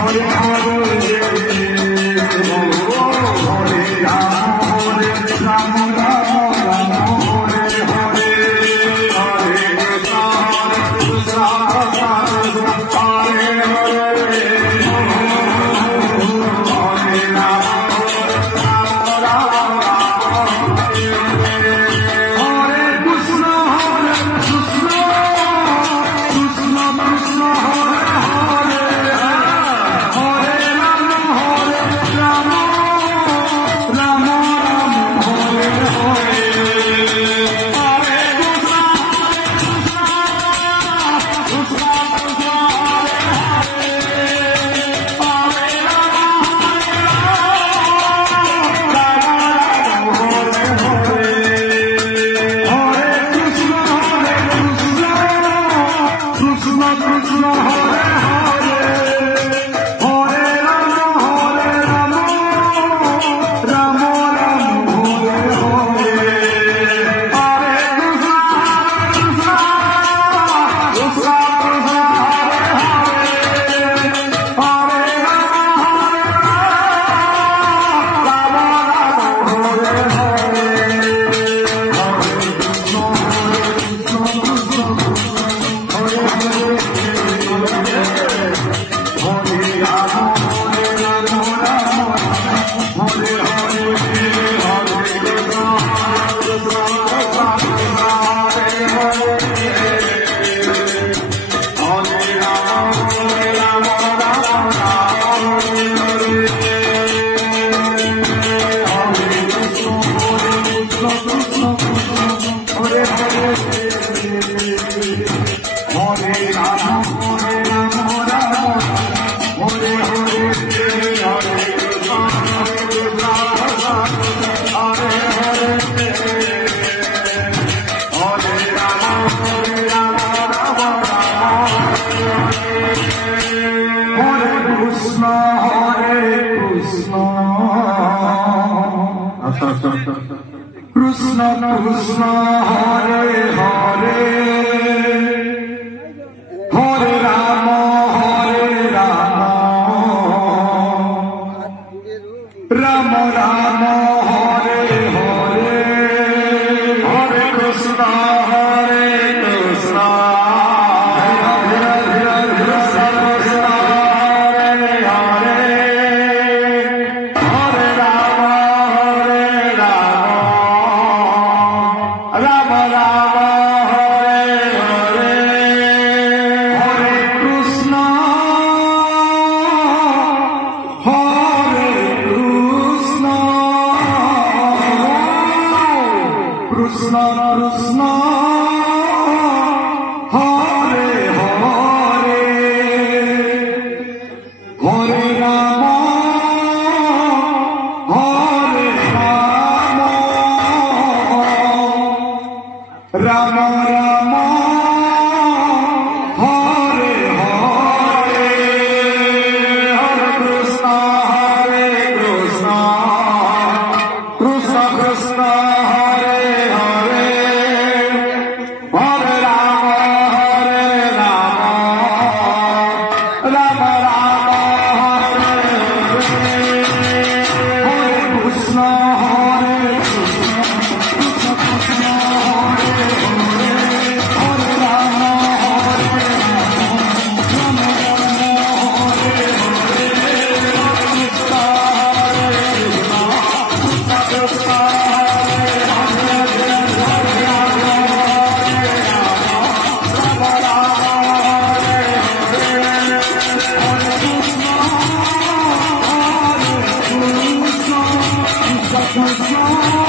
Krishna Krishna Hare Hare Hare Rama Rama Rama Hare Hare Hare Krishna Hare Krishna Hare Krishna Hare Hare Hare Rama Rama Rama Hare Hare Hare Krishna Hare Krishna Krishna Krishna Hare Hare Hare Rama Hare Rama Rama Rama Hare Hare Hare Krishna Hare Krishna Krishna Krishna Hare Hare Hare Rama Rama Rama Hare Hare Hare Krishna Hare Krishna Krishna Krishna Hare Hare Hare Rama Hare Rama Hare Hare Krishna Hare Krishna Krishna Krishna Hare Hare Hare Rama Rama Rama Hare Hare Hare Krishna Hare Krishna Krishna Krishna